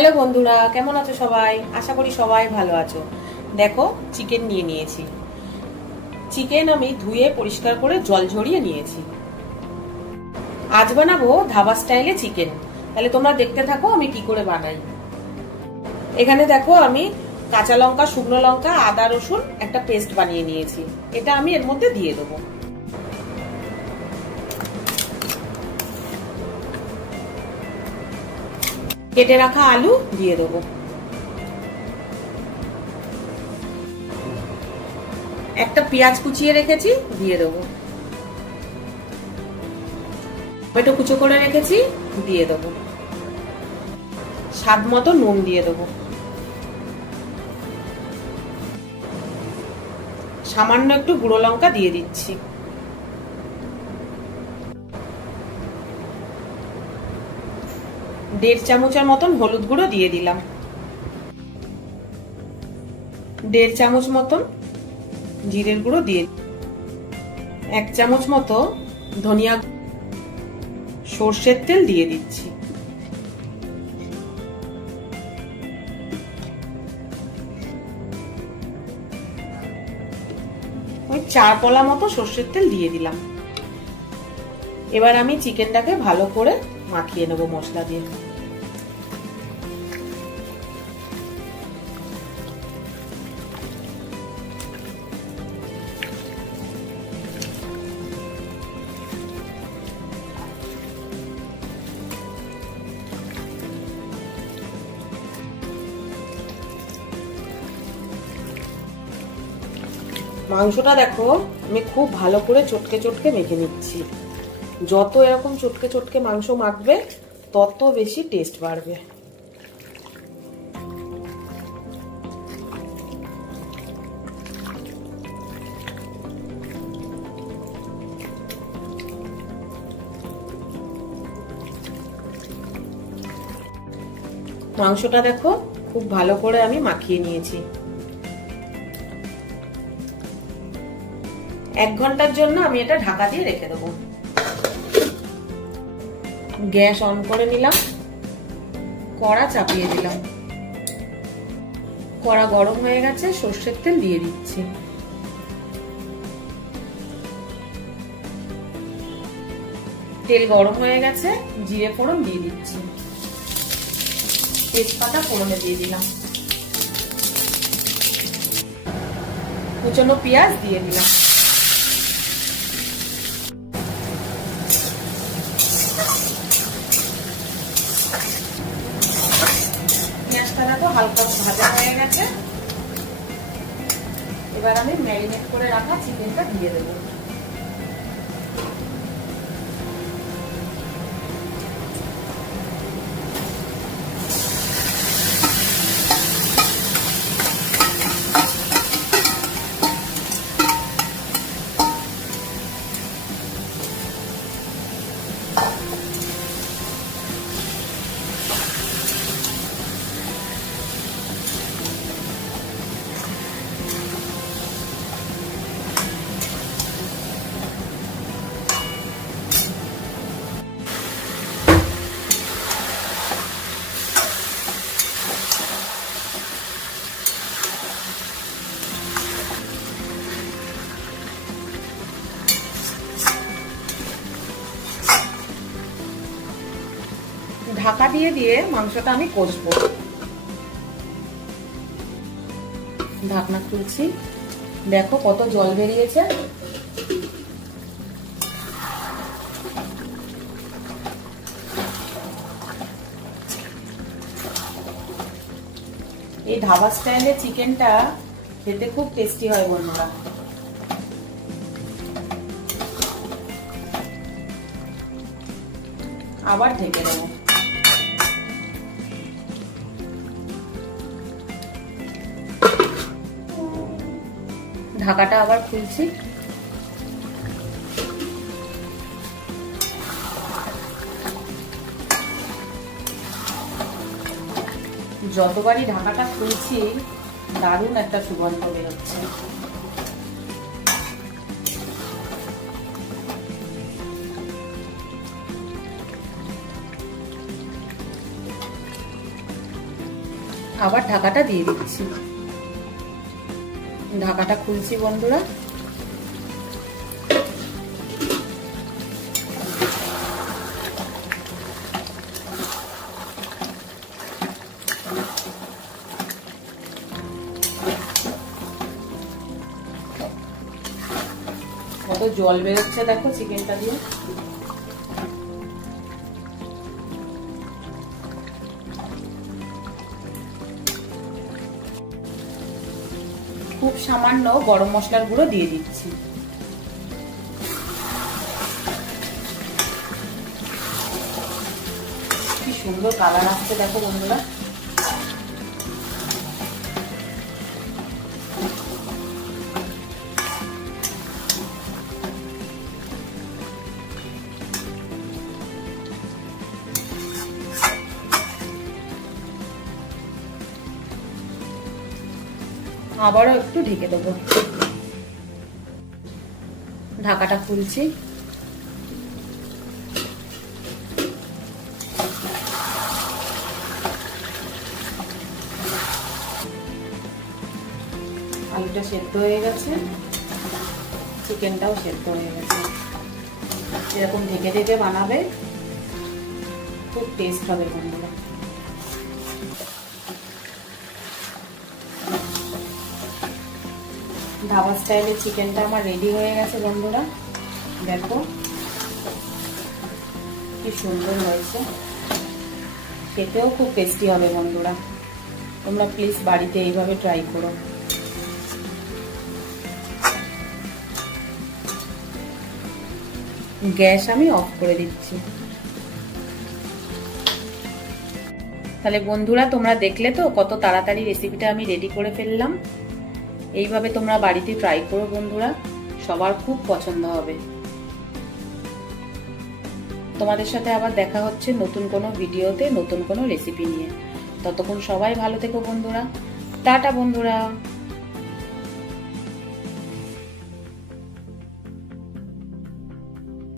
Hello বন্ধুরা, কেমন আছো সবাই? আশা করি সবাই ভালো আছো। দেখো, চিকেন নিয়ে নিয়েছি। চিকেন আমি ধুয়ে পরিষ্কার করে জল ঝরিয়ে নিয়েছি। আজ বানাবো ধাবা স্টাইলে চিকেন। তাহলে তোমরা দেখতে থাকো আমি কি করে বানাই। এখানে দেখো আমি কাঁচা লঙ্কা, শুকনো লঙ্কা, আদা, রসুন একটা পেস্ট বানিয়ে নিয়েছি। এটা আমি এর মধ্যে দিয়ে দেবো। কেটে রাখা আলু দিয়ে দেবো। একটা পেঁয়াজ কুচিয়ে রেখেছি, দিয়ে দেবো। টমেটো কুচো করে রেখেছি, দিয়ে দেবো। স্বাদ মতো নুন দিয়ে দেবো। সামান্য একটু গুঁড়ো লঙ্কা দিয়ে দিচ্ছি। দেড় চামচের মতন হলুদ গুঁড়ো দিয়ে দিলাম। দেড় চামচ মতন জিরের গুঁড়ো দিয়ে, এক চামচ মতো ধনিয়া, সর্ষের তেল দিয়ে দিচ্ছি। ওই 4 পলা মতো সর্ষের তেল দিয়ে দিলাম। এবার আমি চিকেনটাকে ভালো করে মাখিয়ে নেবো মশলা দিয়ে। মাংসটা দেখো আমি খুব ভালো করে চটকে চটকে মেখে নিচ্ছি। যত এরকম চটকে চটকে মাংস মাখবে তত বেশি টেস্ট বাড়বে। মাংসটা দেখো খুব ভালো করে আমি মাখিয়ে নিয়েছি। 1 ঘন্টার জন্য আমি এটা ঢাকা দিয়ে রেখে দেবো। গ্যাস অন করে নিলাম, কড়া চাপিয়ে দিলাম। কড়া গরম হয়ে গেছে, সর্ষের তেল দিয়ে দিচ্ছি। তেল গরম হয়ে গেছে, জিরে ফোড়ন দিয়ে দিচ্ছি। তেজপাতা ফোড়নে দিয়ে দিলাম। কুচনো পেঁয়াজ দিয়ে দিলাম। পেঁয়াজটা দেখো হালকা ভাজা হয়ে গেছে। এবার আমি ম্যারিনেট করে রাখা চিকেনটা দিয়ে দেবো। ঢাকা দিয়ে দিয়ে মাংসটা আমি কষবো। ঢাকনা খুলছি, দেখো কত জল বেরিয়েছে। এই ধাবা স্টাইলে চিকেনটা খেতে খুব টেস্টি হয় বন্ধুরা। আবার ঢেকে দেবো। ঢাকাটা আবার খুলছি। যতবারই ঢাকাটা খুলছি দারুণ একটা সুগন্ধ বেরোচ্ছে। আবার ঢাকাটা দিয়ে দিচ্ছি। ঢাকাটা খুলছি বন্ধুরা। কত জল বেরোচ্ছে দেখো চিকেনটা দিয়ে। খুব সামান্য গরম মশলার গুঁড়ো দিয়ে দিচ্ছি। কি সুন্দর কালার আসছে দেখো বন্ধুরা। আবারও একটু ঢেকে দেবো। ঢাকাটা খুলছি। আলুটা সেদ্ধ হয়ে গেছে, চিকেনটাও সেদ্ধ হয়ে গেছে। এরকম ঢেকে ঢেকে বানাবে, খুব টেস্ট হবে বন্ধুরা। ধাবা স্টাইলে চিকেনটা আমার রেডি হয়ে গেছে বন্ধুরা। দেখো কি সুন্দর হয়েছে, খেতেও খুব টেস্টি হবে বন্ধুরা। তোমরা প্লিজ বাড়িতে এইভাবে ট্রাই করো। গ্যাস আমি অফ করে দিচ্ছি। তাহলে বন্ধুরা তোমরা দেখলে তো কত তাড়াতাড়ি রেসিপিটা আমি রেডি করে ফেললাম। এইভাবে তোমরা বাড়িতে ট্রাই করো বন্ধুরা, সবার খুব পছন্দ হবে। তোমাদের সাথে আবার দেখা হচ্ছে নতুন কোনো ভিডিওতে, নতুন কোনো রেসিপি নিয়ে। ততক্ষণ সবাই ভালো থেকো বন্ধুরা। টাটা বন্ধুরা।